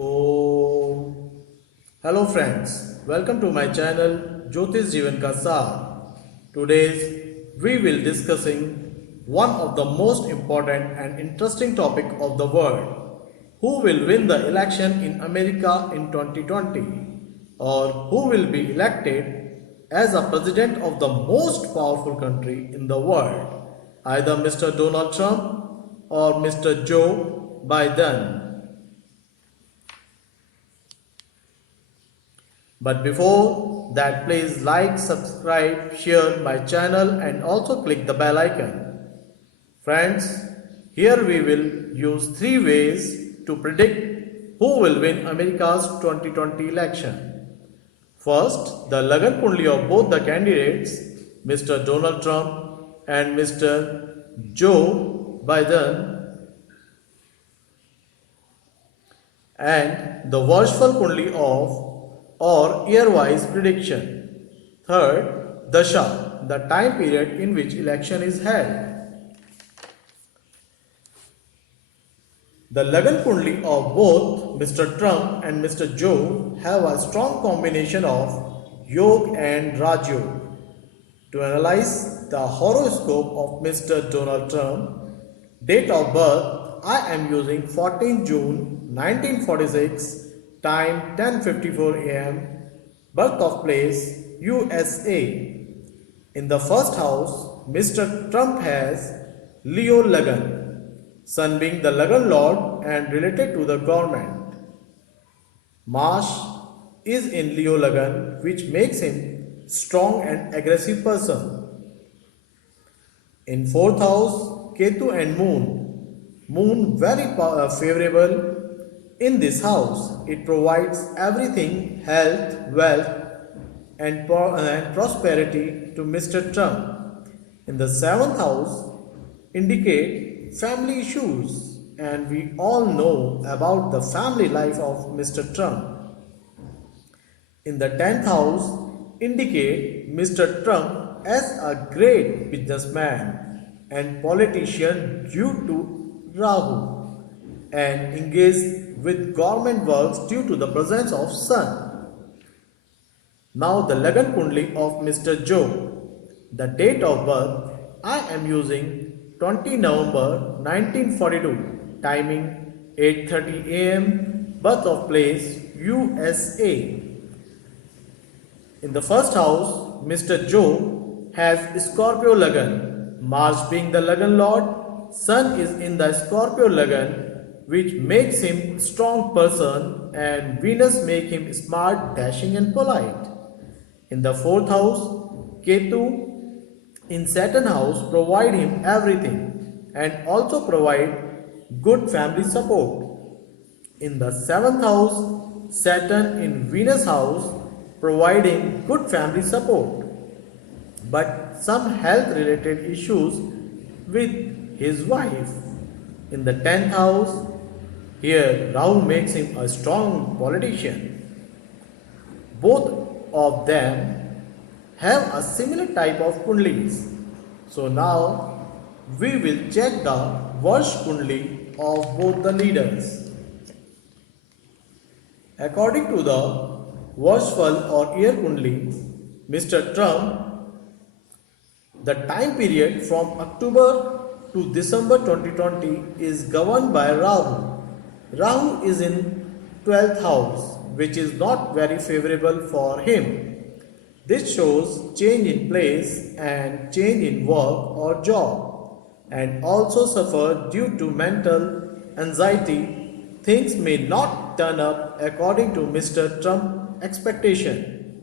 Oh, hello friends, welcome to my channel Jyotish Jeevan Ka Saar. Today we will discussing one of the most important and interesting topic of the world. Who will win the election in America in 2020 or who will be elected as a president of the most powerful country in the world, either Mr. Donald Trump or Mr. Joe Biden. But before that, please like, subscribe, share my channel and also click the bell icon. Friends, here we will use three ways to predict who will win America's 2020 election. First, the Lagan Kundli of both the candidates, Mr. Donald Trump and Mr. Joe Biden, and the Varshful Kundli of or year-wise prediction. Third, Dasha, the time period in which election is held. The Lagan Kundli of both Mr. Trump and Mr. Joe have a strong combination of Yog and Rajyog. To analyze the horoscope of Mr. Donald Trump, date of birth, I am using 14 June 1946, time 10:54 am, birth of place USA. In the first house, Mr. Trump has Leo Lagan, sun being the Lagan lord and related to the government. Mars is in Leo Lagan, which makes him strong and aggressive person. In fourth house, Ketu and Moon very favorable in this house. It provides everything health, wealth and prosperity to Mr. Trump. In the seventh house indicate family issues, and we all know about the family life of Mr. Trump. In the 10th house indicate Mr. Trump as a great businessman and politician due to Rahu, and engaged with government works due to the presence of Sun. Now the Lagan Kundli of Mr. Joe. The date of birth I am using 20 November 1942, timing 8:30 am, birth of place USA. In the first house, Mr. Joe has Scorpio Lagan, Mars being the Lagan lord, Sun is in the Scorpio Lagan, which makes him strong person, and Venus make him smart, dashing and polite. In the fourth house, Ketu in Saturn house provide him everything and also provide good family support. In the seventh house, Saturn in Venus house providing good family support, but some health related issues with his wife. In the 10th house, here Rahu makes him a strong politician. Both of them have a similar type of kundlis. So now we will check the Varsh Kundli of both the leaders. According to the Varshful or year Kundli, Mr. Trump, the time period from October to December 2020 is governed by Rahu. Rahu is in 12th house, which is not very favorable for him. This shows change in place and change in work or job, and also suffer due to mental anxiety. Things may not turn up according to Mr. Trump's expectation.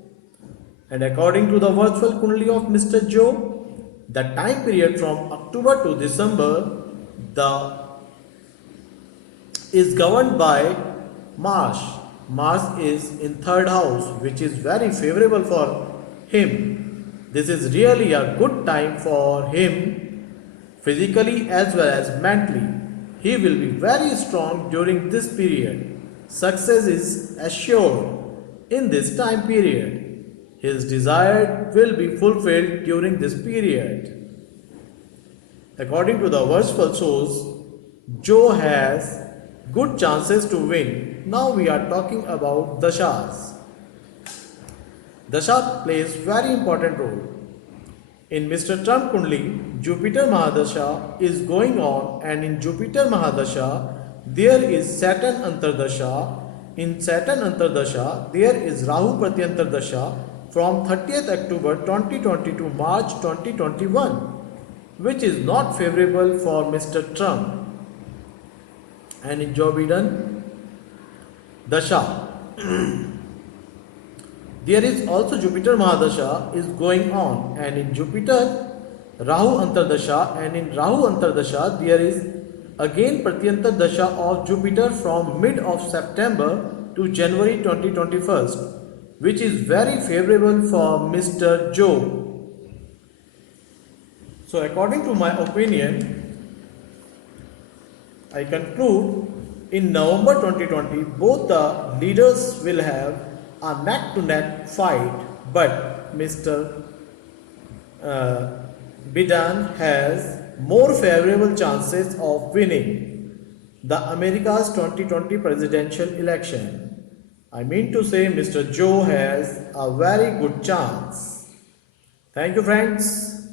And according to the virtual Kundli of Mr. Joe, the time period from October to December is governed by Mars. Mars is in third house, which is very favorable for him. This is really a good time for him physically as well as mentally. He will be very strong during this period. Success is assured in this time period. His desire will be fulfilled during this period. According to the Varshful source, Joe has good chances to win Now we are talking about dashas. Dasha plays very important role. In Mr. Trump Kundli, Jupiter Mahadasha is going on, and in Jupiter Mahadasha there is Saturn Antardasha. In Saturn Antardasha there is Rahu Pratyantardasha from 30th October 2020 to March 2021, which is not favorable for Mr. Trump. And in Joe Biden Dasha, there is also Jupiter Mahadasha is going on, and in Jupiter Rahu Antardasha, and in Rahu Antardasha there is again Pratyantar Dasha of Jupiter from mid of September to January 2021, which is very favorable for Mr. Joe. So according to my opinion, I conclude in November 2020 both the leaders will have a neck to neck fight, but Mr. Biden has more favorable chances of winning the America's 2020 presidential election. I mean to say Mr. Joe has a very good chance. Thank you, friends.